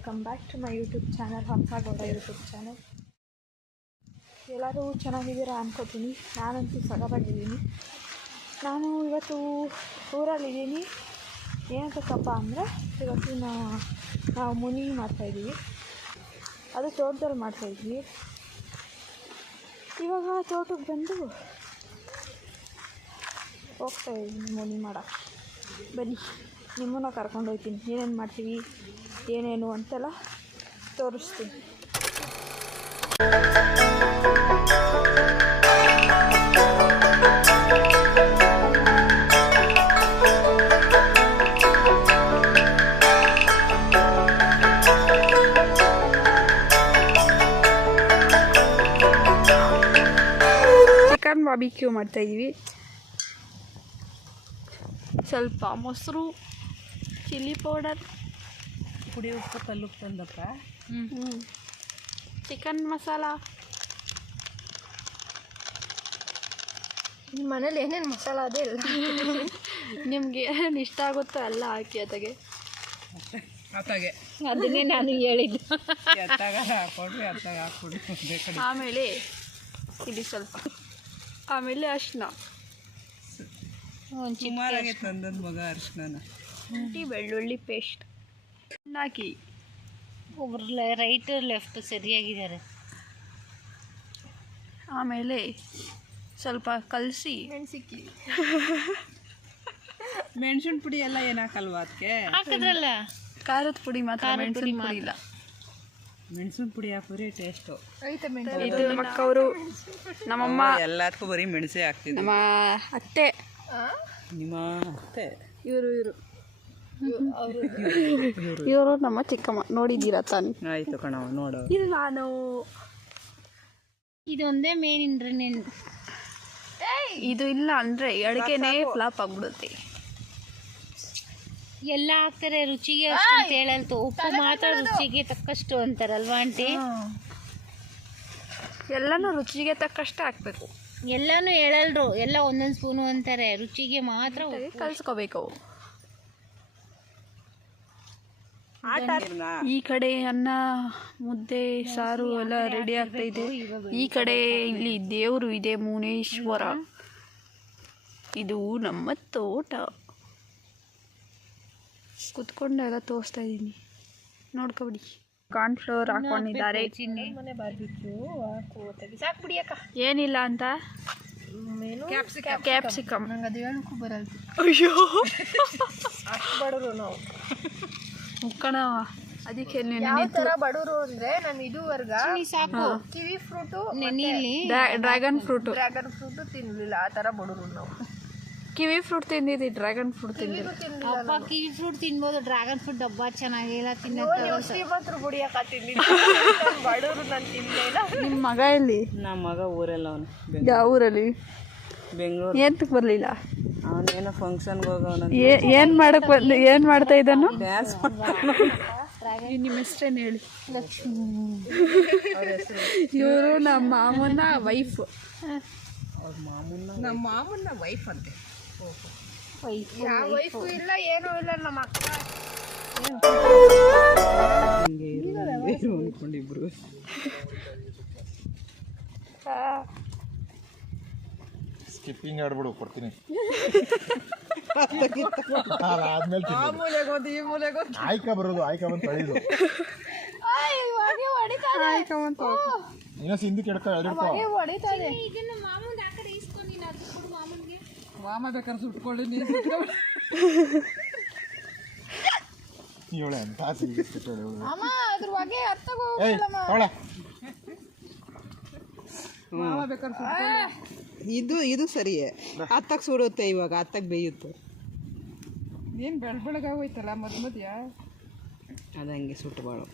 Welcome back to my YouTube channel, Hamsagowda YouTube channel. ಎಲ್ಲರೂ ಚೆನ್ನಾಗಿದ್ದೀರಾ ಅನ್ಕೋತೀನಿ. ನಾನಂತೂ ಸಗದಾಗಿದ್ದೀನಿ. ನಾನು ಇವತ್ತು ಊರಲ್ಲಿದ್ದೀನಿ. ಏನಕ್ಕಪ್ಪ ಅಂದರೆ ಇವತ್ತು ನಾವು ಮುನಿ ಮಾಡ್ತಾಯಿದ್ದೀವಿ. ಅದು ತೋಟದಲ್ಲಿ ಮಾಡ್ತಾಯಿದ್ವಿ. ಇವಾಗ ತೋಟಕ್ಕೆ ಬಂದು ಹೋಗ್ತಾಯಿದ್ದೀನಿ ಮುನಿ ಮಾಡೋಕ್ಕೆ. ಬನ್ನಿ, ನಿಮ್ಮನ್ನ ಕರ್ಕೊಂಡು ಹೋಗ್ತೀನಿ. ಏನೇನು ಮಾಡ್ತೀವಿ ಏನೇನು ಅಂತೆಲ್ಲ ತೋರಿಸ್ತೀನಿ. ಚಿಕನ್ ಬಾರ್ಬಿಕ್ಯೂ ಮಾಡ್ತಾಯಿದ್ದೀವಿ. ಸ್ವಲ್ಪ ಮೊಸರು, ಚಿಲ್ಲಿ ಪೌಡರ್, ಪುಡಿ ಉಪ್ಪು, ಕಲ್ಲುಪ್ಪು ತಂದಪ್ಪ. ಚಿಕನ್ ಮಸಾಲ. ನಿಮ್ಮ ಮನೇಲಿ ಏನೇನು ಮಸಾಲ ಅದೇ ಇಲ್ಲ, ನಿಮ್ಗೆ ಏನೇನು ಇಷ್ಟ ಆಗುತ್ತೋ ಎಲ್ಲ ಹಾಕಿ ಅದಾಗೆ ಅದನ್ನೇ ನಾನು ಹೇಳಿದ್ದು. ಆಮೇಲೆ ಇಲ್ಲಿ ಸ್ವಲ್ಪ, ಆಮೇಲೆ ಅರಿಶಿನ, ಸುಮಾರಾಗೆ ತಂದದ ಮಗ ಅರಿಶಿನ, ಶುಂಠಿ ಬೆಳ್ಳುಳ್ಳಿ ಪೇಸ್ಟ್ ಹಾಕಿ. ಒಬ್ರು ರೈಟ್ ಲೆಫ್ಟ್ ಸರಿಯಾಗಿದ್ದಾರೆ. ಆಮೇಲೆ ಸ್ವಲ್ಪ ಕಲಸಿ ಮೆಣಸಿನ ಪುಡಿ ಎಲ್ಲ ಏನು ಹಾಕಲ್ವಾ ಅದಕ್ಕೆ? ಹಾಕಿದ್ರಲ್ಲ, ಖಾರದ ಪುಡಿ ಮಾತ್ರ, ಮೆಣಸಿನ ಪುಡಿ ಇಲ್ಲ. ಮೆಣಸಿನ ಪುಡಿ ಹಾಕಿದ್ರೆ ಟೇಸ್ಟು. ಇದು ಮಕ್ಕವರು, ನಮ್ಮಮ್ಮ ಎಲ್ಲದಕ್ಕೂ ಬರೀ ಮೆಣಸೇ ಹಾಕ್ತಿದ್ವಿ. ನಮ್ಮ ಅತ್ತೆ, ನಿಮ್ಮ ಅತ್ತೆ, ಇವರು ನಮ್ಮ ಚಿಕ್ಕಮ್ಮ. ನೋಡಿದ್ದೀರಾ ತಾನೆ? ಆಯ್ತು ಕಣವ, ನೋಡು. ಇದು ನಾನು, ಇದೊಂದೇ ಮೇನ್ ಇಂಗ್ರೀಡಿಯೆಂಟ್. ಇದು ಇಲ್ಲ ಅಂದರೆ ಅಡುಗೆನೇ ಫ್ಲಾಪ್ ಆಗ್ಬಿಡುತ್ತೆ. ಎಲ್ಲ ಹಾಕ್ತಾರೆ ರುಚಿಗೆ ಅಷ್ಟು ಅಂತ ಹೇಳಲ್ತು. ಉಪ್ಪು ಮಾತ್ರ ರುಚಿಗೆ ತಕ್ಕಷ್ಟು ಅಂತಾರಲ್ವಾ ಆಂಟಿ? ಎಲ್ಲನೂ ರುಚಿಗೆ ತಕ್ಕಷ್ಟು ಹಾಕ್ಬೇಕು. ಎಲ್ಲಾನು ಹೇಳಲ್ರು, ಎಲ್ಲ ಒಂದೊಂದು ಸ್ಪೂನು ಅಂತಾರೆ. ರುಚಿಗೆ ಮಾತ್ರ ಕಲಿಸ್ಕೋಬೇಕು. ಈ ಕಡೆ ಅನ್ನ, ಮುದ್ದೆ, ಸಾರು ಎಲ್ಲ ರೆಡಿ ಆಗ್ತಾ ಇದೆ. ಈ ಕಡೆ ಇಲ್ಲಿ ದೇವರು ಇದೆ, ಮುನೇಶ್ವರ. ಇದು ನಮ್ಮ ತೋಟ. ಕುತ್ಕೊಂಡೆಲ್ಲ ತೋರಿಸ್ತಾ ಇದ್ದೀನಿ, ನೋಡ್ಕೊಬಿಡಿ. ಕಾರ್ನ್ಫ್ಲವರ್ ಹಾಕೊಂಡಿದ್ದಾರೆ. ಏನಿಲ್ಲ ಅಂತ ಕ್ಯಾಪ್ಸಿಕಮ್. ಅಯ್ಯೋ ಮುಕ್ಕಣ, ಅದಕ್ಕೆ ಬಡವರು ಅಂದ್ರೆ ನಾನು ಇದುವರೆಗ ಸಾಕು ಕಿವಿ ಫ್ರೂಟು, ಡ್ರ್ಯಾಗನ್ ಫ್ರೂಟ್ ತಿನ್ಲಿಲ್ಲ. ಆ ತರ ಬಡವರು ನಾವು. ಕಿವಿ ಫ್ರೂಟ್ ತಿಂದಿದ್ದಿ, ಡ್ರ್ಯಾಗನ್ ಫ್ರೂಟ್ ತಿಂದಿಲ್ಲ. ಅಪ್ಪ ಕಿವಿ ಫ್ರೂಟ್ ತಿನ್ಬೋದು, ಡ್ರ್ಯಾಗನ್ ಫ್ರೂಟ್ ಡಬ್ಬ ಚೆನ್ನಾಗಿಲ್ಲ ತಿನ್ನಕ್ಕೆ. ಶ್ರೀಮಂತರು ಬುಡಿಯಕ ತಿಂದಿಲ್ಲ, ಬಡವರು ನಾನು ತಿನ್ಲಿಲ್ಲ. ನಿಮ್ಮ ಮಗ ಎಲ್ಲಿ? ನಮ್ಮ ಮಗ ಊರೆಲ್ಲ ಅವನು. ಯಾವ ಊರಲ್ಲಿ? ಬೆಂಗಳೂರು. ಏಂತಕ್ಕೆ ಬರಲಿಲ್ಲ? ಅವನೇನೋ ಫಂಕ್ಷನ್ಗೆ ಹೋಗೋಣ. ಏನು ಮಾಡಕ್ಕೆ ಬಂದು ಏನು ಮಾಡ್ತಾ ಇದ್ದಾನು? ಡ್ಯಾನ್ಸ್. ನಿಮ್ಮ ಹೆಸ್ರೇನು ಹೇಳಿ? ಇವರು ನಮ್ಮ ಮಾಮನ ವೈಫ್. ನಮ್ಮ ಮಾಮನ ವೈಫ್ ಅಂತೆ. ಯಾವ ವೈಫು ಇಲ್ಲ, ಏನೂ ಇಲ್ಲ. ನಮ್ಮ ಅಕ್ಕ ಅನ್ಕೊಂಡಿಬ್ರು. ಸ್ಕಿಪ್ಪಿಂಗ್ ಆಡ್ಬಿಡು, ಕೊಡ್ತೀನಿ. ಆಯ್ಕ ಬರೋದು, ಆಯ್ಕ ಬಂದು ತಳಿದು ಇನ್ನೊಂದು ಹಿಂದಿ ಕೆಡ್ಕ ಹಿಡ್ಕೊ. ಮಾಮ ಬೇಕಾದ್ರೆ ಸುಟ್ಕೊಳ್ಳಿ, ಇವಳೆ ಅಂತ ಮಾಮ ಬೇಕಾದ್ರೆ ಇದು ಸರಿಯೇ. ಹತ್ತಕ್ಕೆ ಸುಡುತ್ತೆ, ಇವಾಗ ಹತ್ತಕ್ಕೆ ಬೇಯುತ್ತೆ. ಏನು ಬೆಳಗಾಗೋಯ್ತಲ್ಲ ಮಧ್ಯ ಅದು ಹಂಗೆ ಸುಟ್ಟಬಾಳು.